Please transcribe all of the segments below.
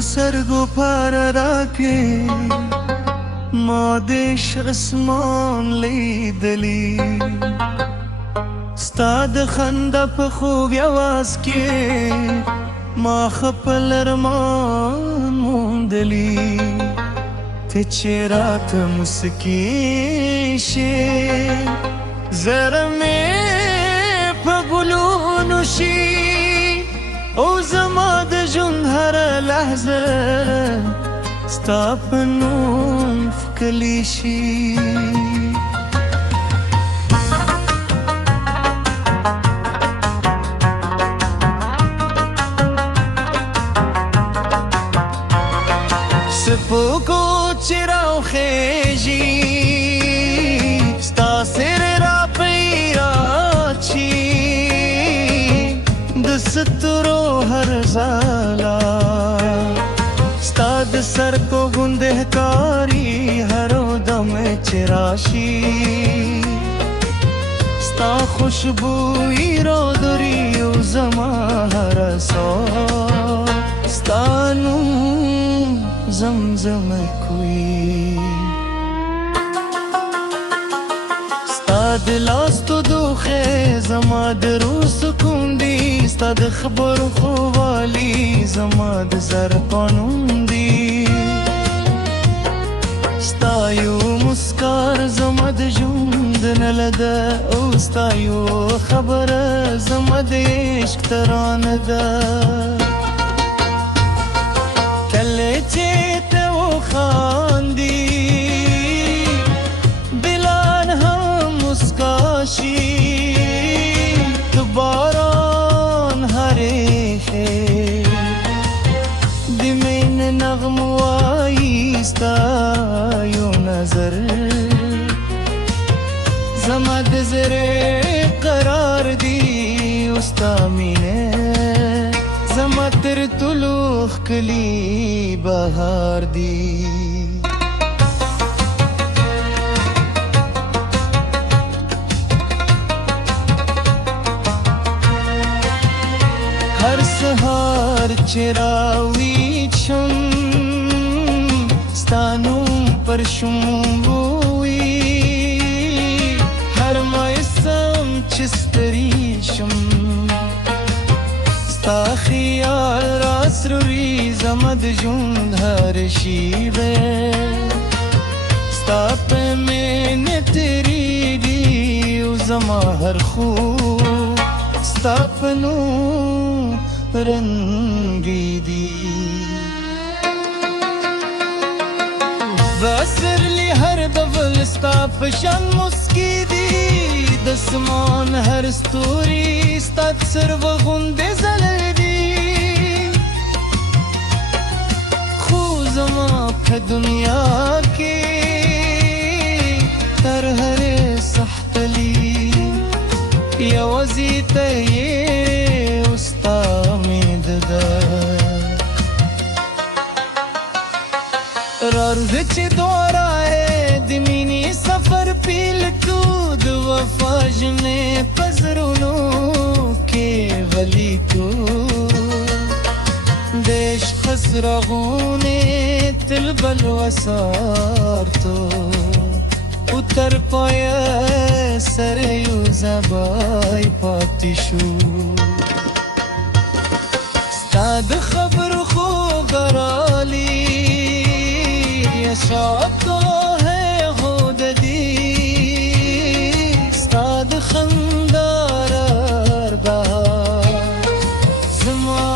سترګو پر راکې ما د عشق اسمان لیدلی ستا د خندا په خوب یواز کې ما خپل ارمان موندلی ته چې راته مسکي شي زړه مې په ګلونو شي او زما د ژوند هره لحظه ستا په نوم ښکلې شي سپوکو چې راوخیږي ستا سر را پیرات شي د ستورو هر ځاله ستا د سر کو غوندې ښکاري هر دم چې راشي ستا خوشبویي رادري او زما هر ساه ستا نوم زمزم کوي ستا د لاستو دوخې زما د روح سکون دی ستا د خبرو خوالي زما د زر قانون دی ستا یو مسکار زما د ژوند نله ده او ستا یو خبره زما د عشق ترانه ده کله چې ته وخاندي دلان هم مسکا شي د باران هرې د مینې نغمه وایي ستا یو نظر زما د زړه قرار دی او ستا مینه زما تر ټولو ښکلي بهار دی هر سهار چې راویښم ستا نوم پر شموي هر موسم چې ستړی شم ستا خیال را سروي زما د ژوند هر شیبه ستا په مینې تېرېږي او زما هر خوب ستا په نوم رنګېږي بسرلی هر ډول ستا په شان مسکي دي د اسمان هر ستوري ستا څرو غوندې ځلېږي خو زما په دنیا کې تر هرې سختلي یوازې ته یې او ستا امید ده راځه چې دواړه د مینې سفر پیل کړو د وفا ژمنې په زړونو کې غلي کړو د عشق څراغونې تل بل وساتو او تر پایه سره یو ځای پاتې شو ستا د خبرو خو غرالي شاعتو ہے خود دی ستا د خندار بهار زما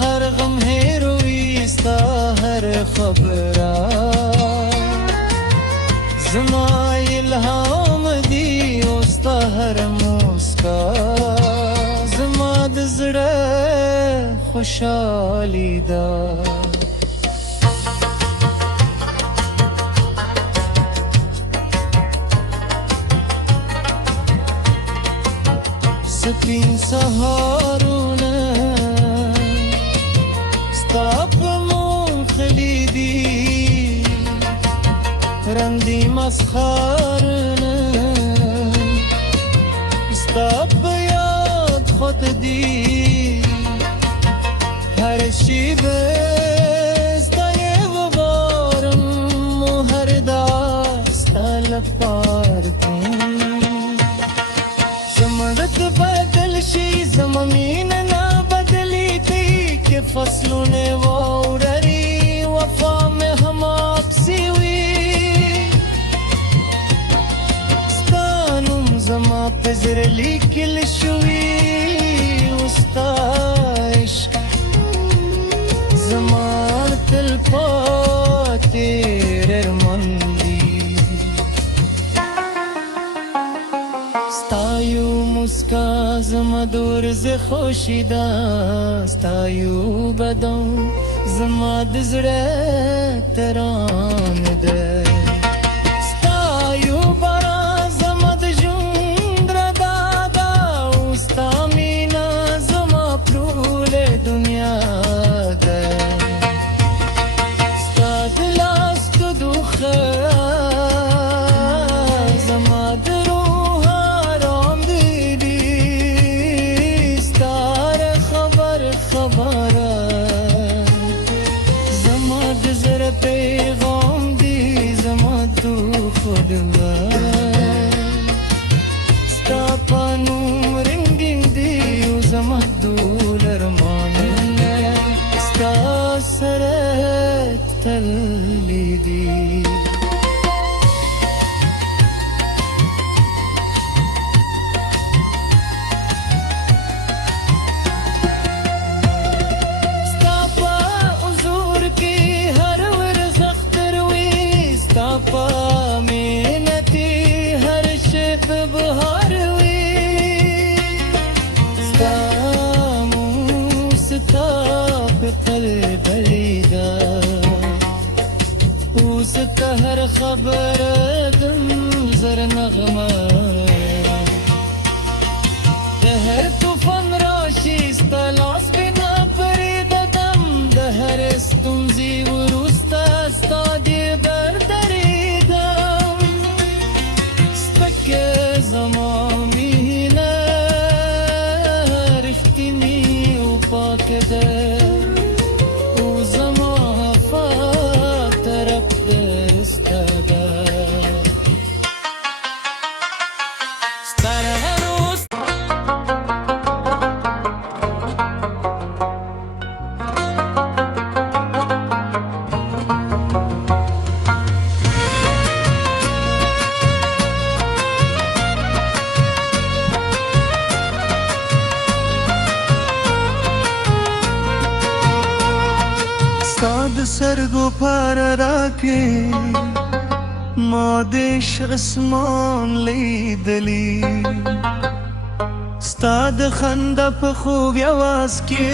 هر غم هېروي ستا هر خبره زما الهام دی او ستا هر مسکا زما د زړه خوشحالي ده سپین سهارونه ستا په مونږلي دي رنګ دي مسخرونه ستا په یاد خود دي هر شیبه صورت بدل شي زما مینه نه بدلیږي که فصلونه واوري وفا مې هم اپسې وي ستا نوم زما په زړه لیکل شوي و ستا عشق زما تل پاتې ارمان دی ستا یو مسکا زما د ورځې خوښي ده ستا یو بدن زما د زړه ترانه ده ستا یو باران زما د ژوند رڼا ده او ستا مینه زما ټوله دنیا ده ستا د لاس تودوخه زما د روح آرام دی ستا هره خبره زما د زړه پیغام دی زما دخ و دمر ستا په نوم رنګین دی او زما ټول ارمانونه ستا سره تللی دی ستا په حضور کې هر ورځ اختر وي ستا په مینه کې هر شب بهار وي ستا موسکا په قلب لیدا اوس ته هر خبره دم زر نغمه د هر طوفان راشي ستا لاس بنا پرې دم د هر ستونزې وروسته ستا دیدار دریدم سپکه زما مینه رښتینې او پاکه ده او زما وفا طرف ده ستا ده ستا روز ستا د سترګو پاره راکړې ما د عشق اسمان لیدلی ستا د خندا په خوږ اواز کې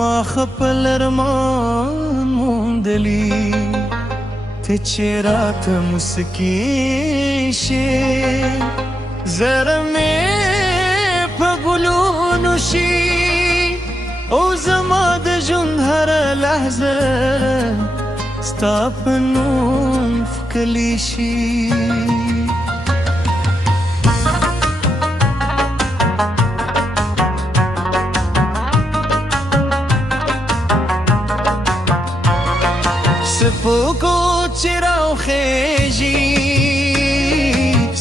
ما خپل ارمان موندلی ته چې راته موسیقي شې زړه مې په ګلونو شي او زما د ژوند هره لحظه ستا په نوم ښکلې شي سپوږو چې راوخېږي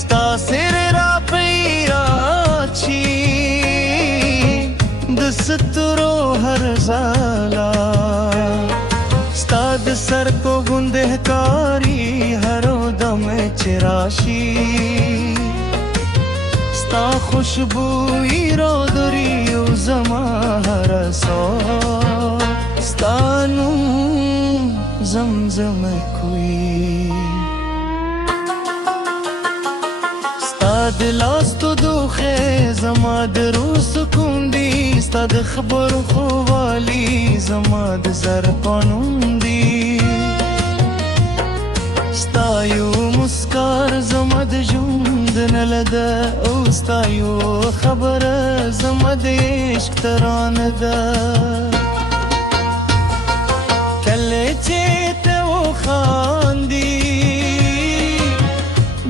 ستا سر را پیرات شي د ستورو هر ځاله ستا د سر په غوندې ښکاري هر دم چې راشي ستا خوشبویي رادري او زما هره ساه ستا نوم زمزمه کوي ستا د لاس تودوخه زما د روح سکون دی ستا د خبرو خوالي زما د زر قانون دی ستا یو مسکار زما د ژوند نله ده او ستا یو خبره زما د عشق ترانه ده کله چې ته وخاندي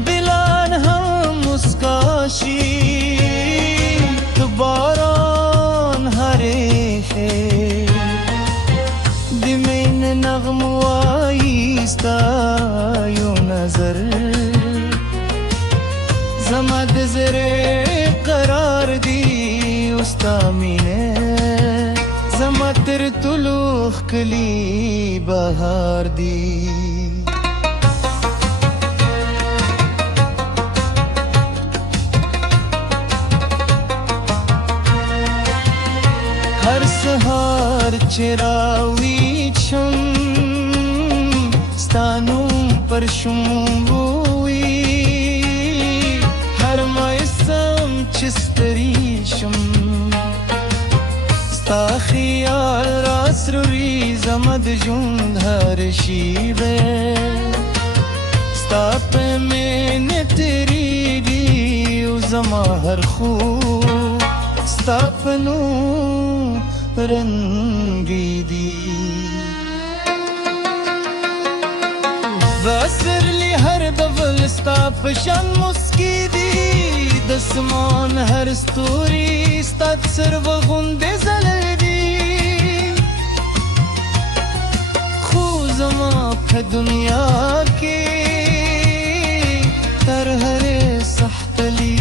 دلان هم مسکا شي د باران هرې د مینې نغمه وایي ستا یو نظر زما د زړه ستا مینه زما تر ټولو ښکلي بهار دی. هر سهار چې راویښم ستا نوم پر شونډو وي، هر موسم چې ستړی شم ستا خیال راسروي زما د ژوند هر شیبه، ستا په مینه تېرېږي او زما هر خوب ستا په نوم رنګېږي. بسرلی هر ډول ستا په شان مسکي دي، د اسمان هر ستوري ستا څرو غوندې ځلېږي. خو زما په دنیا کې تر هرې سختلي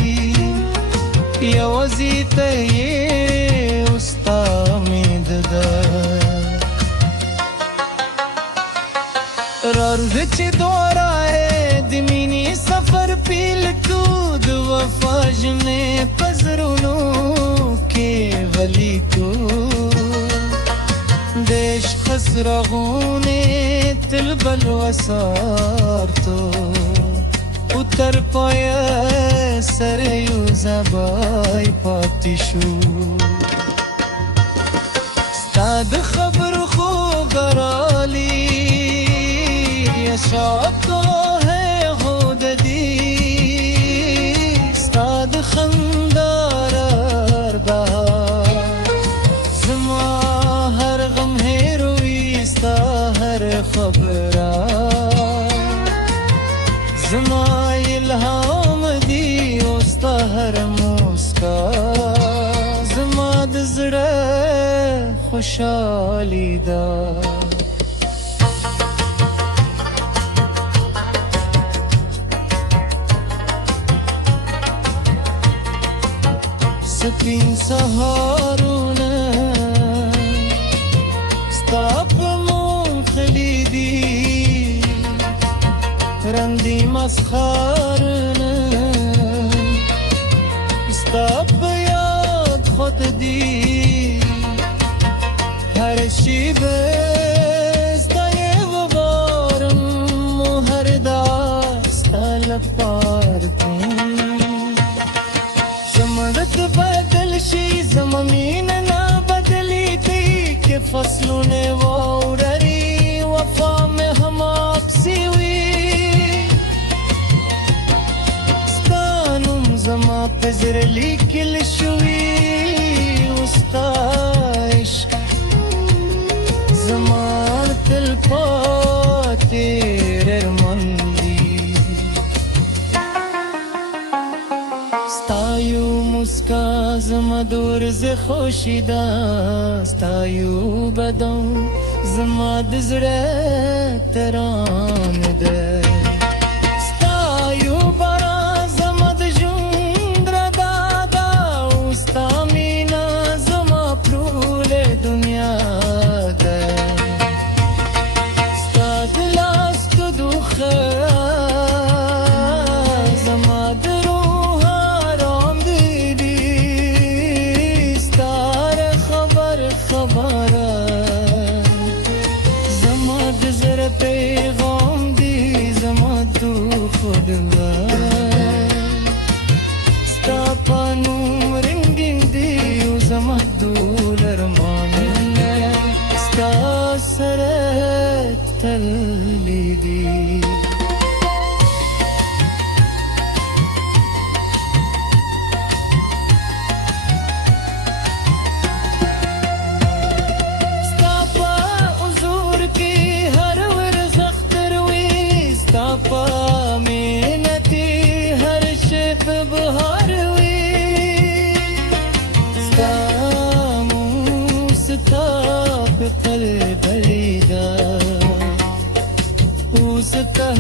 یوازې ته یې او ستا امید ده. راځه چې دواړه د مینې سفر پیل کړو، د وفا ژمنې په زړونو کې غلي کړو، د عشق څراغونې تل بل وساتو او تر پایه سره یو ځای پاتې شو. ستا د خبرو خوږ رالی شاعتو ہے خود دی، ستا د خندا رار بهار زما هر غم هېروي، ستا هر خبره زما الهام دی او ستا هر مسکا زما د زړه خوشحالي ده. سپین سهارونه ستا په مونږلي دي، رنګ دي مسخرونه ستا په یاد خود دي، هر شیبه ستا یې وبارم و هر دعا ستا لپاره بدل شي زما مینه نه بدلېږي که فصلونه واوري وفا مې هم اپسې وي. ستا نوم زما په زړه لیکل شوي او ستا عشق زما تل پاتې ارمان دی. ستا یو مسکا زما د ورځې خوشي ده، ستا یو بدن زما د زړه ترانه ده، ستا یو باران زما د ژوند رڼا ده او ستا مینه زما ټوله دنیا ده. ستا د لاس دوخه زما د خبره زما د زړه پیغام دی، زما تو خودله ستا په نوم رنګین دی او زما ټول ارمانونه ستا سره تللی دي.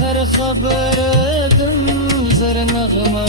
هر خبر دم زر نغمه